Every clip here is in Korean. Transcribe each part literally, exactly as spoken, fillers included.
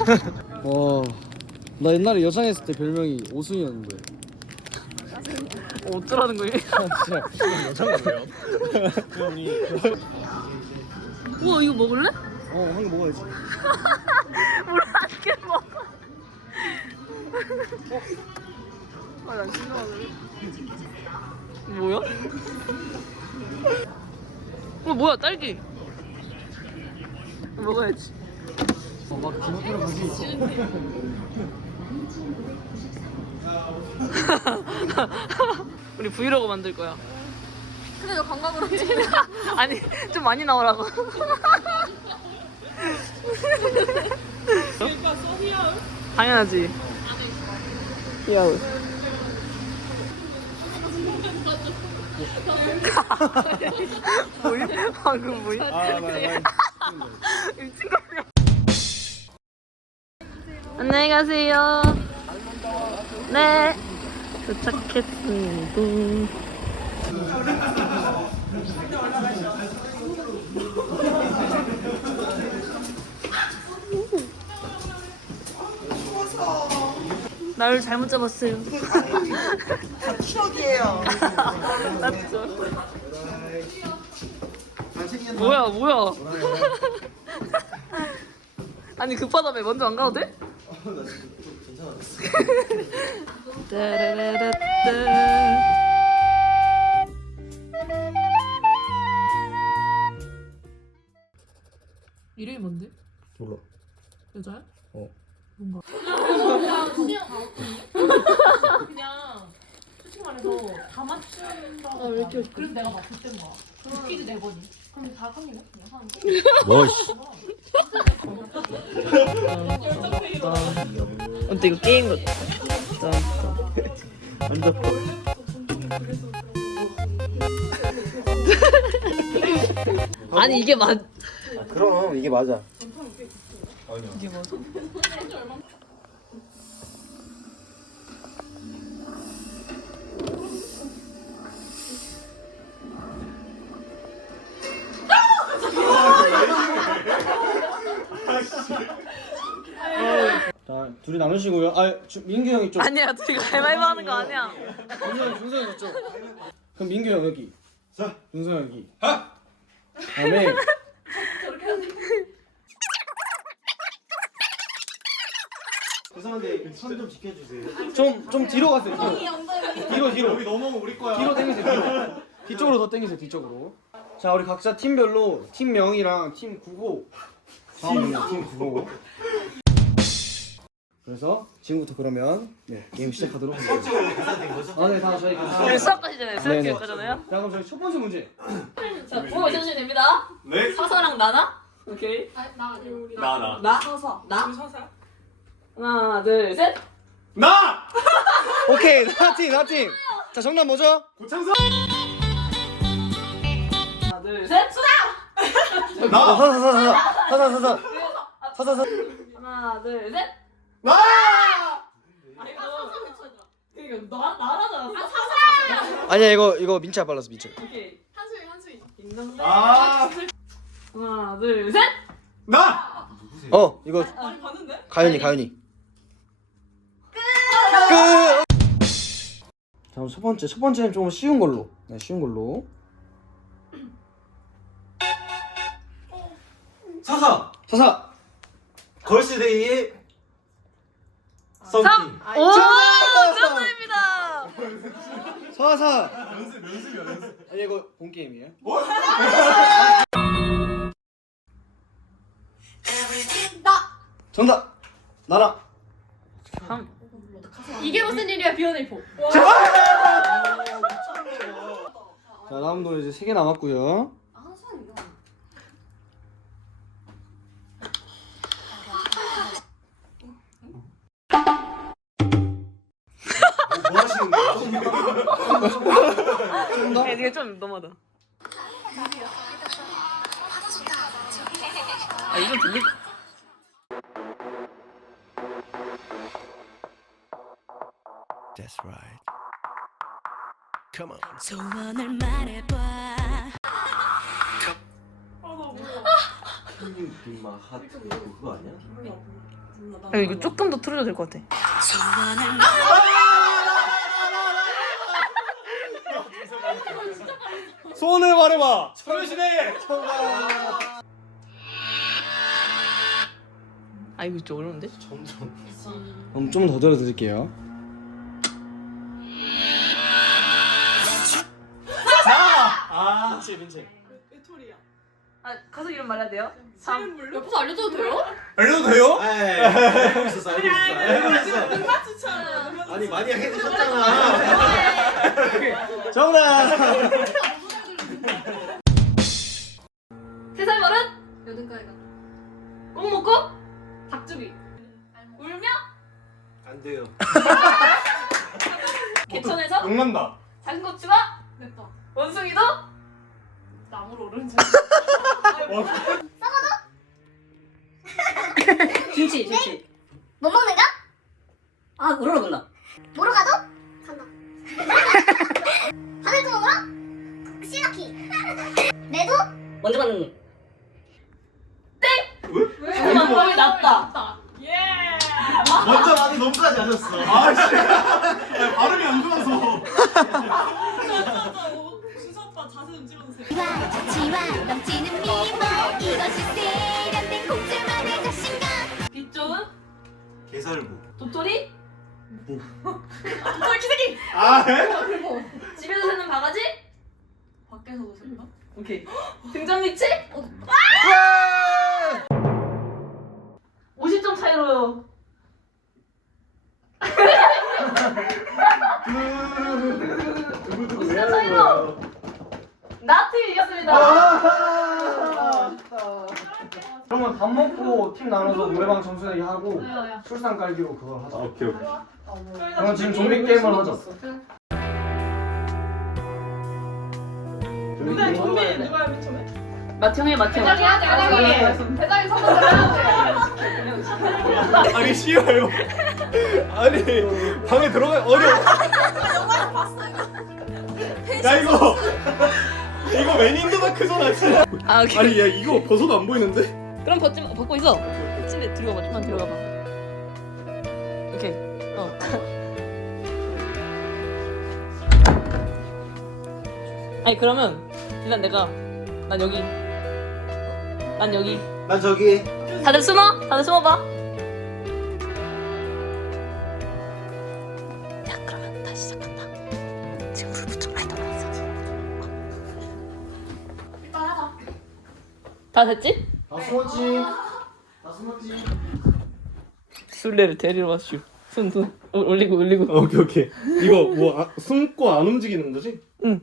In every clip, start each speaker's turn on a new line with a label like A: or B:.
A: 와, 나 옛날에 여장했을 때 별명이 오순이었는데.
B: 어, 어쩌라는 거니?
A: 아, 진짜 여장이 뭐야?
B: 우와, 이거 먹을래?
A: 어, 한 개 먹어야지.
B: 물 한 개 먹어. 아, 난 신나하네. 뭐야? 어, 뭐야, 딸기. 먹어야지.
A: 어, 막 기모테로 가지.
B: 우리 브이로그 만들 거야.
C: 근데 너 감각으로 찍
B: 아니, 좀 많이 나오라고. 당연하지. 귀여워. 뭐야? 방금 뭐야?
A: 아, 맞아.
B: 미친 거야. 안녕히 가세요. 네. 도착했습니다. 나를 잘못 잡았어요.
D: 다 추억이에요.
B: 맞죠? 뭐야 뭐야? 아니 급하다며 먼저 안 가도 돼? 따라라라따. 이름이 뭔데?
A: 몰라.
B: 여자야?
A: 어.
B: 뭔가.
C: 그냥 솔직히 말해서 다 맞춘다.
B: 아, 왜 이렇게
C: 그럼 내가 맞을 땐 거야. 그럼 퀴즈 네 번이. 그럼 다 한 개네? 그냥 하는 거?
A: 뭐, 씨.
B: 근데 이거 게임 같아.
A: 앉았다.
B: 아니 이게 맞.
A: 아, 그럼 이게 맞아.
B: 이게 맞아?
A: 자, 둘이 나누시고요. 아, 주, 민규 형이 좀.
B: 아니야 둘이 가위바위보 하는 거 아니야.
A: 준서 형, 준서 형 이쪽. 그럼 민규 형 여기. 자, 준서 형 여기. 하. 다음에.
E: 죄송한데 선 좀 지켜주세요.
A: 좀, 좀 뒤로 가세요. 뒤로, 뒤로. 뒤로.
E: 여기 넘어오면 우리 거야.
A: 뒤로 당기세요. 뒤로. 뒤쪽으로 더 당기세요. 뒤쪽으로. 자, 우리 각자 팀별로 팀명이랑 팀 구호. 팀, 팀 구호. 그래서 지금부터 그러면 네, 게임 시작하도록 하겠습니다. 아, 네, 다 저희
B: 우리
A: 가서.
B: 수학까지잖아요. 수학
A: 네네.
B: 교육과잖아요.
A: 자, 그럼 저희 첫 번째 문제.
C: 자, 보고 있으시면 됩니다.
E: 네.
C: 서서랑 나나?
B: 오케이.
C: 아, 나, 우리
E: 나 나.
C: 나? 서서. 나?
B: 하나 둘 셋.
E: 나.
A: 오케이, 나 팀, 나 팀. 자, 정답 뭐죠?
E: 고창석.
B: 하나 둘 셋. 수다.
A: 어,
E: 나.
A: 서서, 서서, 서서, 서서, 서서, 서서, 서서.
B: 하나 둘 셋.
E: 나.
C: 아, 이거 그러니까 나, 나라잖아. 아, 사사!
A: 아니야, 이거 이거 민채 발랐어, 민채.
B: 오케이.
C: 한수이, 한수이.
B: 딩동댕.
E: 아.
B: 하나 둘 셋.
E: 나.
A: 어, 이거
C: 아니, 봤는데?
A: 가연이, 가연이. 끝. 자, 첫 번째, 첫 번째는 좀 쉬운 걸로. 네, 쉬운 걸로.
E: 사사.
A: 서사.
E: 걸스데이의 썸띵.
B: 오 정답입니다.
A: 서사.
E: 연습 연습이야 연습.
A: 아니 이거 본 게임이에요?
C: 나!
A: 정답. 나라.
B: 삼.
C: 이게 무슨 일이야, 비오네이포.
A: 자, 다음 노래 이제 세 개 남았고요.
C: 아, 한수이 이거.
E: 뭐 하시는 거야?
B: 야, 이게 좀 너무하다. 아 이건 들리.
F: That's right. Come on.
G: 소원을 말해봐.
E: 핑 빅마 하트 그거 아니야?
B: 야, 이거 조금 더 틀어도 될 것 같아.
A: 소원을 말해봐.
E: 소녀시대.
B: 아 이거 좀 어려운데?
E: 점점.
A: 그럼 좀 더 들어드릴게요.
E: 아. 민채 민채.
B: 아 가수 이름 말해야 돼요? 삼.
C: 옆에서 알려줘도 돼요?
E: 알려도 돼요? 네. 알고 있었어 알고 있었어 알고 있었어. 아니 많이 해주셨잖아.
A: 정답.
C: 세 살 버릇? 여든가에 가. 꼭 먹고? 닭주기. 울며?
E: 안 돼요.
C: 개천에서?
A: 욕난다.
C: 작은 고추가? 냅다. 원숭이도? 나무로 오르는 줄.
B: 김치 김치.
H: 못 먹는가?
B: 아 우러러 본다.
H: 뭐로 가도 간다. 바늘구멍으로 실라키. 매도
B: 먼저 가는.
C: 방법이 낫다.
E: 먼저 많이 넘까지 하셨어. 아씨. 발음이 안 좋아서.
H: 지와 지와 넘치는 미모 이것이 세련된 공주만의 자신감.
C: 빛 좋은?
E: 개살부.
C: 도토리?
E: 아 해?
C: 집에서 새는 바가지? 밖에서도 샌다?
B: 오케이.
C: 등잔밑이? 오십 점 차이로요. 오십 점 차이로 나팀 이겼습니다.
A: 그러면 밥 먹고 팀 나눠서 노래방 점수 내기 하고
C: 야, 야.
A: 술상 깔기로 그걸 하자.
E: 오케이 오케이.
A: 그럼 지금 좀비 게임을 하자. 좀비 게임 하자.
B: 마티형이 마티형.
C: 대장이 해야 돼. 대장이. 대장이 선물을 해야 돼.
E: 아니 씨발. 아니 방에 들어가 어려워. 야 이거 이거 맨인더 다크잖아 진짜.
B: 아 오케이.
E: 아니 야 이거 벗어도 안 보이는데?
B: 그럼 벗지 마- 벗고 있어. 침대 들어가봐. 좀만 들어가봐. 오케이. 어. 아니 그러면 일단 내가 난 여기. 난 여기.
E: 난 저기.
B: 다들 숨어. 다들 숨어봐. 야 그러면 다시 시작한다. 지금 불 붙여. 아니 너 나왔어.
C: 일단 하자.
B: 다 됐지?
A: 나 숨었지. 나 숨었지.
B: 술래를 데리러 왔슈. 손 손 올리고 올리고.
E: 오케이 오케이. 이거 뭐 아, 숨고 안 움직이는 거지?
B: 응.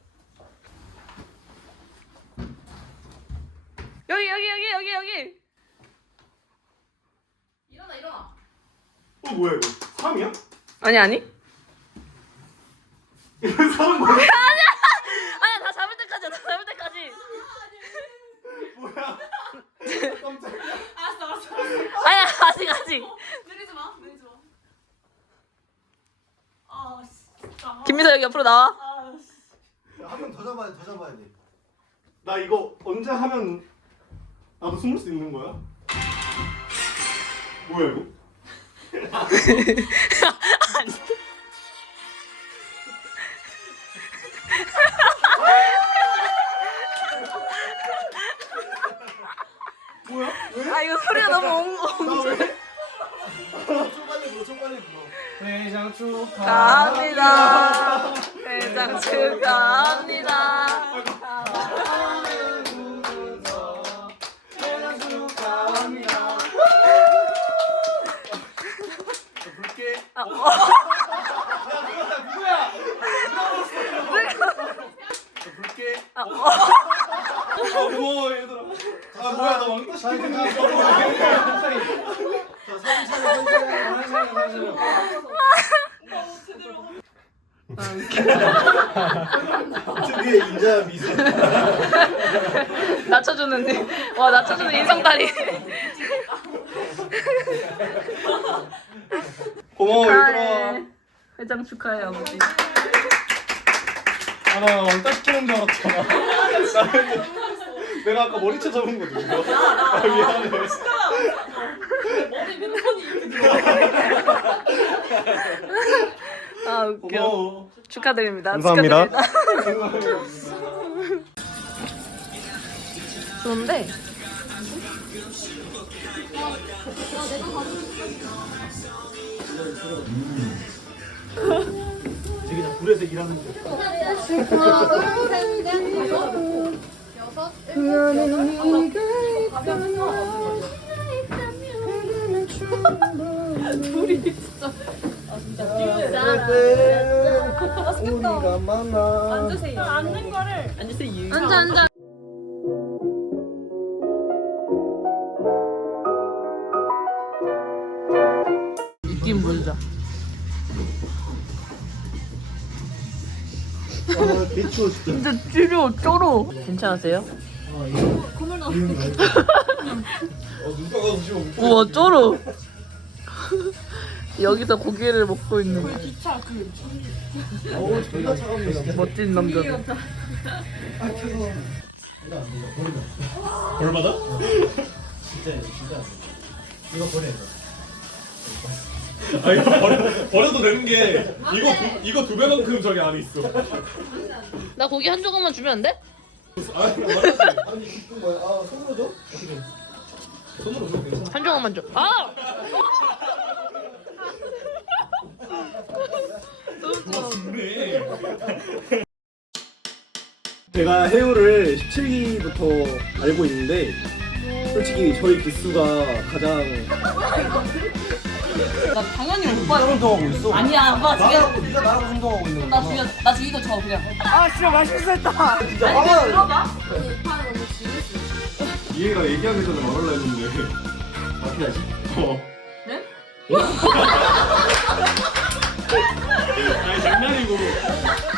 B: 여기 여기 여기 여기 여기.
C: 일어나 일어나.
E: 어 뭐야 이거? 삼이야?
B: 아니 아니.
E: 이거 삼 뭐야?
B: 아니야 다 잡을 때까지야. 다 잡을 때까지.
E: 뭐야? 깜짝이야.
C: 알았어 알았어.
B: 아니야 아직 아직.
C: 내리지 마 내리지 마. 아 진짜.
B: 김미서 여기 옆으로 나와.
C: 아 씨.
E: 한 명 더 잡아야 돼, 더 잡아야 돼. 나 이거 언제 하면 나도 숨을 수 있는 거야? 뭐야 이거? 뭐야? 왜?
B: 아 이거 소리가 너무 옹.
E: 나 왜? 좀 빨리 불어, 좀 빨리 불어.
A: 회장 축하.
B: 축하합니다. 회장 축하합니다.
A: 회장 축하합니다.
E: 불게.
B: 아, 어.
A: 누구야?
E: 불게.
B: 아, 어.
E: 아 고마워 얘들아. 아 뭐야 나 왕따 시키는 거.
A: 자, 사진 촬영, 사진 촬영, 사진 촬영, 사진 촬영.
E: 특유의 인자 미소.
B: 낮춰주는 와 낮춰주는 인성다리.
E: 고마워
B: 축하해. 회장 축하해 아버지.
E: 아, 나 왕따 시키는 줄 알았잖아. 내가 아까 머리채 잡은 거 누구야? 아 미안해.
C: 머리 맨손이 이렇게 들어.
B: 아 웃겨.
E: 고마워.
B: 축하드립니다.
E: 감사합니다.
B: 축하드립니다. 좋은데?
E: 되게 다 불에서 일하는 거.
C: 하나, 둘, 셋, 넷, 다섯, 여섯, 일곱, 둘이 진짜. 아 진짜
A: 우리가 만나.
C: 앉으세요. 앉는 거를 앉으세요.
B: 앉아 앉아. 느낌 보자.
E: 아 개추워 진짜.
B: 진짜 찌려 쩔어. 괜찮으세요? 우와 쩔어. 여기서 고기를 먹고 있는
E: 어우 존나 차갑네 진짜.
B: 멋진 남자.
E: 얼마다?
I: 아 이거 버려, 버려도 되는 게 이거 두, 이거 두 배만큼 저기 안에 있어.
B: 나 고기 한 조각만 주면 안 돼?
I: 아 이거 말하지.
E: 아니 기쁜 거야. 아 손으로 줘? 손으로 줘 괜찮아.
B: 한 조각만 줘. 아!
I: 그래.
A: 제가 해우를 십칠 기부터 알고 있는데 솔직히 저희 기수가 가장
C: 나 당연히 오빠
A: 성공하고 있어.
C: 아니야 오빠 지금
A: 나라고 네가 나라고 성공하고 있는
C: 나
A: 거구나.
C: 죽여 나 죽이고 저 그냥.
A: 아 진짜 맛있었다. 진짜
C: 아니
A: 화가
C: 들어봐.
E: 이해가 얘기하기 전에 말하려 했는데 마피아지? 어.
C: 네?
E: 아니 장난이고